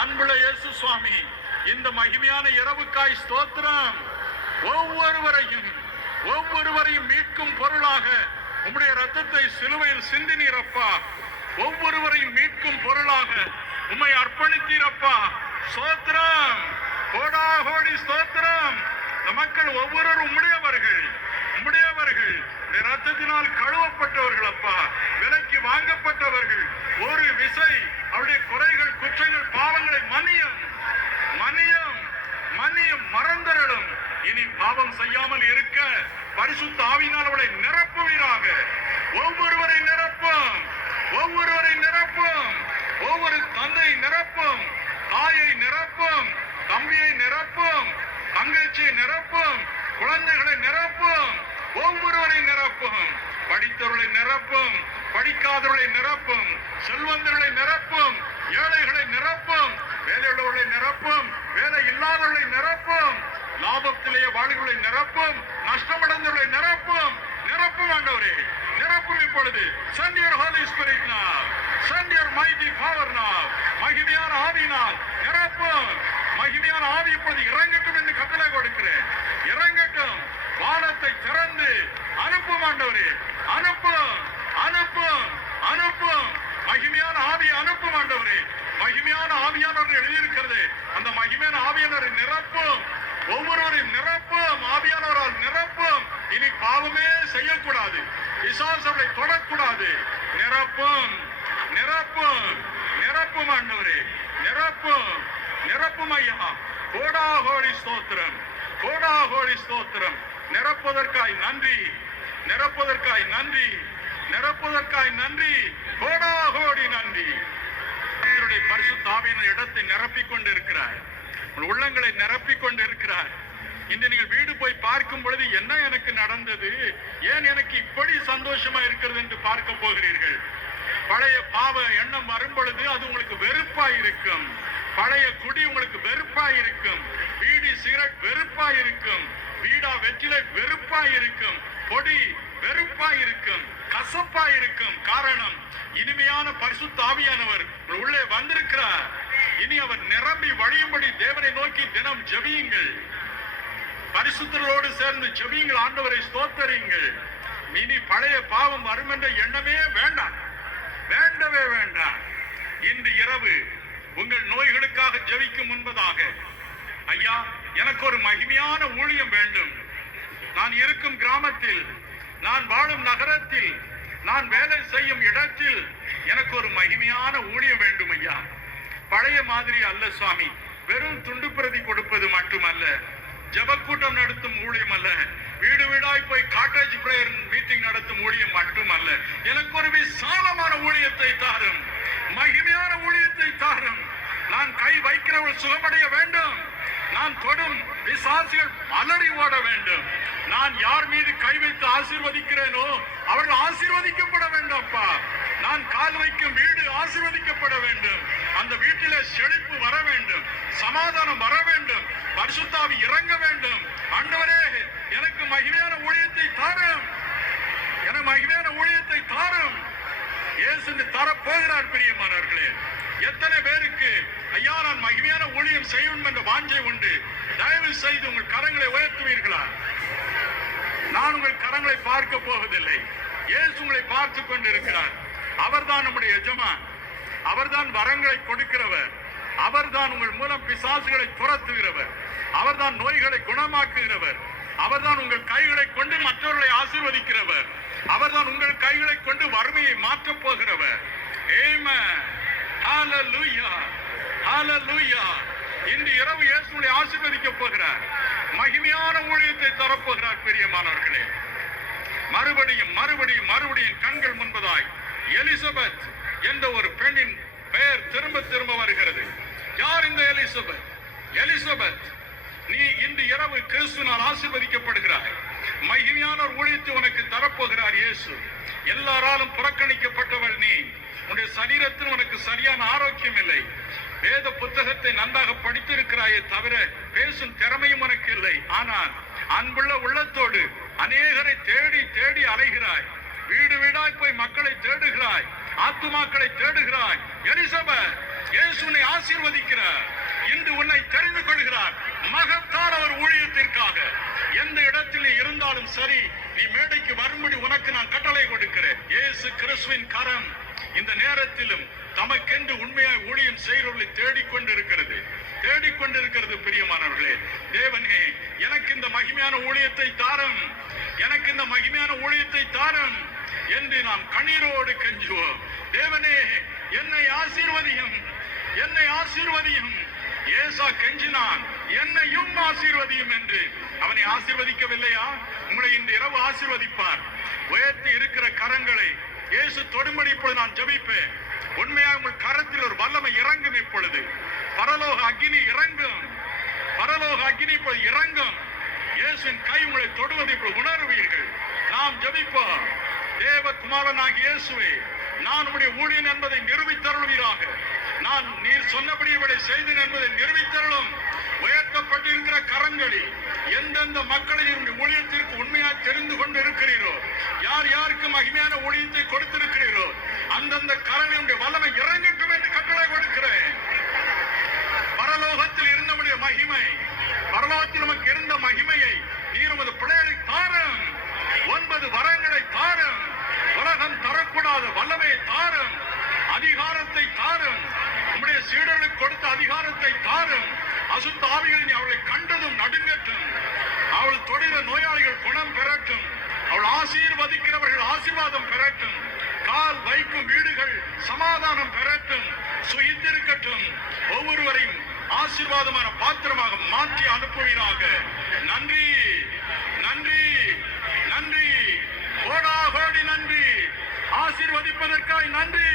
அன்புள்ள இயேசு சுவாமி, இந்த மகிமையான இரவுக்காய் ஸ்தோத்திரம். ஒவ்வொருவரையும் மீட்கும் பொருளாக உம்முடைய ரத்தத்தை சிலுவையில் சிந்தினீரப்பா. ஒவ்வொருவரையும் மீட்கும் பொருளாக உம்மை அர்ப்பணித்தீரப்பா. ஸ்தோத்திரம், கோடாகோடி ஸ்தோத்திரம். மக்கள் ஒவ்வொருவரும் உம்முடையவர்கள், ரத்தத்தினால் கழுவப்பட்டவர்கள் அப்பா, விலைக்கு வாங்கப்பட்டவர்கள். ஒரு விசை அவருடைய குறைகள், குற்றங்கள், பாவங்களை மன்னியும் மறந்தரலும். இனி பாவம் செய்யாமல் இருக்க பரிசுத்த ஆவியினால் அவளை நிரப்புவீராக. ஒவ்வொருவரை நிரப்பும், ஒவ்வொரு தந்தை நிரப்பும், தாயை நிரப்பும், தம்பியை நிரப்பும், தங்கச்சியை நிரப்பும், குழந்தைகளை நிரப்பும், ஒவ்வொருவரை நிரப்பும். படித்தவர்களை நிரப்பும், படிக்காதவர்களை நிரப்பும், செல்வந்தர்களை நிரப்பும், ஏழைகளை நிரப்பும், வேலையுள்ளவர்களை நிரப்பும், வேலை இல்லாதவர்களை நிரப்பும், லாபத்திலேயே வாழ்வுகளை நிரப்பும், நஷ்டமடைந்தவர்களை நிரப்பும். ஆண்டவரே, நிரப்பும். இப்பொழுது send your Holy Spirit now, send your mighty power now. மகிமையான ஆவியினால் நிரப்பும். மகிமையான ஆவி இப்பொழுது இறங்கட்டும் என்று கட்டளை கொடுக்கிறேன். இறங்கட்டும். வானத்தை திறந்து அனுப்பும் ஆண்டவரே, அனுப்பும். மகிமையான ஆவியை அனுப்பும் ஆண்டவரே. மகிமையான ஆவியானவர் எழுதியிருக்கிறது. அந்த மகிமையான ஆவியானவரை நிரப்பும். ஒவ்வொருவரையும் நிரப்பும், ஆவியானவரால் நிரப்பும். இனி பாவமே செய்யக்கூடாது, பிசாசை தொடக்கூடாது. நிரப்பும் ஆண்டவரே, நிரப்பும் ஐயா. கோடாகோடி ஸ்தோத்திரம், கோடாகோடி ஸ்தோத்திரம். நிரப்புவதற்காய் நன்றி, கோடாகோடி நன்றி. பரிசுத்த ஆவியின் இடத்தை நிரப்பிக் கொண்டிருக்கிறார், உள்ளங்களை நிரப்பிக் கொண்டிருக்கிறார். இன்று நீங்கள் வீடு போய் பார்க்கும் பொழுது என்ன எனக்கு நடந்தது, ஏன் எனக்கு இப்படி சந்தோஷமா இருக்கிறது என்று பார்க்க போகிறீர்கள். பழைய பாவ எண்ணம் வரும் பொழுது அது உங்களுக்கு வெறுப்பாய் இருக்கும். பழைய குடி உங்களுக்கு வெறுப்பாய் இருக்கும். பீடி சிகரெட் வெறுப்பாய் இருக்கும். பீடா வெற்றிலை வெறுப்பாய் இருக்கும். பொடி வெறுப்பாய் இருக்கும், கசப்பாய் இருக்கும். காரணம், இனிமையான பரிசுத்த ஆவியானவர் உள்ளே வந்திருக்கிறார். இனி அவர் நிரம்பி வழியும்படி தேவனை நோக்கி தினம் ஜெபியுங்கள். பரிசுத்தரோடு சேர்ந்து ஜெபியுங்கள். ஆண்டவரை ஸ்தோத்தரியுங்கள். இனி பழைய பாவம் வரும் என்ற எண்ணமே வேண்டாம், வேண்டவே வேண்டாம். இன்று இரவு உங்கள் நோய்களுக்காக ஜெபிக்கும் முன்பதாக, ஐயா, எனக்கு ஒரு மகிமையான ஊழியம் வேண்டும். நான் இருக்கும் கிராமத்தில், நான் வாழும் நகரத்தில், நான் வேலை செய்யும் இடத்தில் எனக்கு ஒரு மகிமையான ஊழியம் வேண்டும் ஐயா. பழைய மாதிரி அல்ல சுவாமி, வெறும் துண்டு பிரதி கொடுப்பது மட்டுமல்ல, ஜெபக்கூட்டம் நடத்தும் ஊழியம் அல்ல, வீடு வீடாய் போய் காட்டேஜ் பிரேயர் மீட்டிங் நடத்தும் ஊழியம் மட்டுமல்ல. எனக்கு ஒரு விசாலமான ஊழியத்தை தாரும், மகிமையான ஊழியத்தை தாரும். நான் கை வைக்கிறவர்கள் சுகமடைய வேண்டும். நான் தொடும் பிசாசுகள் அலறி ஓட வேண்டும். நான் யார் மீது கை வைத்து ஆசீர்வதிக்கிறேனோ அவர்கள் ஆசீர்வதிக்கப்பட வேண்டும்ப்பா. நான் கால் வைக்கும் வீடு ஆசீர்வதிக்கப்பட வேண்டும். அந்த வீட்டிலே செழிப்பு வர வேண்டும், சமாதானம் வர வேண்டும், பரிசுத்த ஆவி இறங்க வேண்டும். ஆண்டவரே, எனக்கு மகிமையான ஊழியத்தை தாரும், எனக்கு மகிமையான ஊழியத்தை தாரும். இயேசு தரப்போகிறார். பிரியமானவர்களே, எத்தனை பேருக்கு ஐயா நான் மகிமையான ஊழியம் செய்யணும் என்ற வாஞ்சை உண்டு? தயவு செய்து உங்கள் கரங்களை உயர்த்துவீர்களா? நான் உங்கள் கரங்களை பார்க்க போவதில்லை. இயேசு உங்களை பார்த்து கொண்டிருக்கிறார். அவர்தான் நம்முடைய எஜமான், அவர்தான் வரங்களை கொடுக்கிறவர், அவர்தான் உங்கள் மூலம் பிசாசுகளை துரத்துகிறவர், அவர்தான் நோய்களை குணமாக்குகிறவர், அவர்தான் உங்கள் கைகளை கொண்டு மற்றவர்களை ஆசீர்வதிக்கிறவர், அவர்தான் உங்கள் கைகளை கொண்டு வறுமையை மாற்றப் போகிறவர். ஆமென். ஹல்லேலூயா, ஹல்லேலூயா. இன்று இரவு இயேசுவை ஆசீர்வதிக்க போகிறார். மகிமையான ஊழியத்தை தரப்போகிறார். பிரியமானவர்களே, மறுபடியும் கண்கள் முன்பதாய் எலிசபெத் என்ற ஒரு பெண்ணின் பெயர் திரும்ப வருகிறது. யார் இந்த எலிசபெத்? எலிசபெத், நீ இன்று இரவு கிறிஸ்துவினால் ஆசீர்வதிக்கப்படுகிறாய். மகிமையான ஒரு ஊழியத்தை உனக்கு தரப்போகிறார் இயேசு. எல்லாராலும் புறக்கணிக்கப்பட்டவள் நீ. உன்னுடைய சரீரத்தில் உனக்கு சரியான ஆரோக்கியம் இல்லை. வேத புத்தகத்தை நன்றாக படித்திருக்கிறாயே தவிர பேசும் திறமையும் உனக்கு இல்லை. ஆனால் அன்புள்ள உள்ளத்தோடு அநேகரை தேடி அலைகிறாய். வீடு வீடாய் போய் மக்களை தேடுகிறாய், ஆத்துமாக்களை தேடுகிறாய். எலிசபெத், இயேசு உன்னை ஆசீர்வதிக்கிறார். இன்று உன்னை தெரிந்து கொள்கிறார் மகத்தான ஒரு ஊழியத்திற்காக. எந்த இடத்தில் இருந்தாலும் சரி, நீ மேடைக்கு வரும்படி உனக்கு நான் கட்டளை கொடுக்கிறேன். இயேசு கிறிஸ்துவின் கரம் இந்த நேரத்திலும் தமக்கென்று உண்மையாய் ஊழியம் செய்கிறவர்களை தேடிக்கொண்டிருக்கிறது. பிரியமானவர்களே, தேவனே எனக்கு இந்த மகிமையான ஊழியத்தை தாரும், எனக்கு இந்த மகிமையான ஊழியத்தை தாரும் என்று நாம் கண்ணீரோடு கெஞ்சுவோம். தேவனே என்னை ஆசீர்வதியும், என்னை ஆசீர்வதியும். ஏசா கெஞ்சினான், என்னையும் ஆசீர்வதியும் என்று. அவனை ஆசீர்வதிக்கவில்லையா? உங்களை இந்த இரவு ஆசீர்வதிப்பார். உயர்த்தி இருக்கிற கரங்களை இயேசு தொடும்படி இப்பொழுது நான் ஜெபிப்பேன். உண்மையாக உங்கள் கரத்தில் ஒரு வல்லமை இறங்கும். இப்பொழுது பரலோக அக்கினி இறங்கும், பரலோக அக்கினி இப்பொழுது இறங்கும். இயேசுவின் கை உங்களை தொடுவதை இப்பொழுது உணர்வீர்கள். நாம் ஜெபிப்போம். தேவகுமாரனாகிய இயேசுவே, நான் உடைய ஊழியன் என்பதை நிரூபித்தருள்வீராக. நான் நீர் சொன்னபடி இவளை செய்தேன் என்பதை நிரூபித்தருளும். உயர்த்தப்பட்டிருக்கிற கரங்களில் எந்தெந்த மக்களை ஊழியத்திற்கு உண்மையாக தெரிந்து கொண்டு இருக்கிறீரோ, யார் யாருக்கு மகிமையான ஊழியத்தை கொடுத்திருக்கிறீரோ, அந்தந்த கரங்களுடைய வல்லமை இறங்கட்டும் என்று கட்டளை கொடுக்கிறேன். பரலோகத்தில் இருந்தவுடைய மகிமை, பரலோகத்தில் நமக்கு இருந்த மகிமையை நீர் உமது பிள்ளைகளை தாரும். 9 வரங்களை தாரும். உலகம் தரக்கூடாத வல்லமையை தாரும். அதிகாரத்தை தாரும். உம்முடைய சீடர்களுக்கு கொடுத்த அதிகாரத்தை தாரும். அசுத்த ஆவிகளை நீ அவளை கண்டதும் நடுங்கட்டும். அவள் தொடுகிற நோயாளிகள் குணம் பெறட்டும். அவள் ஆசீர்வதிக்கிறவர்கள் ஆசீர்வாதம் பெறட்டும். கால் வைக்கும் வீடுகள் சமாதானம் பெறட்டும், சுகித்திருக்கட்டும். ஒவ்வொருவரையும் ஆசீர்வாதமான பாத்திரமாக மாற்றி அனுப்புவீராக. நன்றி, நன்றி, நன்றி, கோடாகோடி நன்றி. ஆசீர்வதிப்பதற்காய் நன்றி.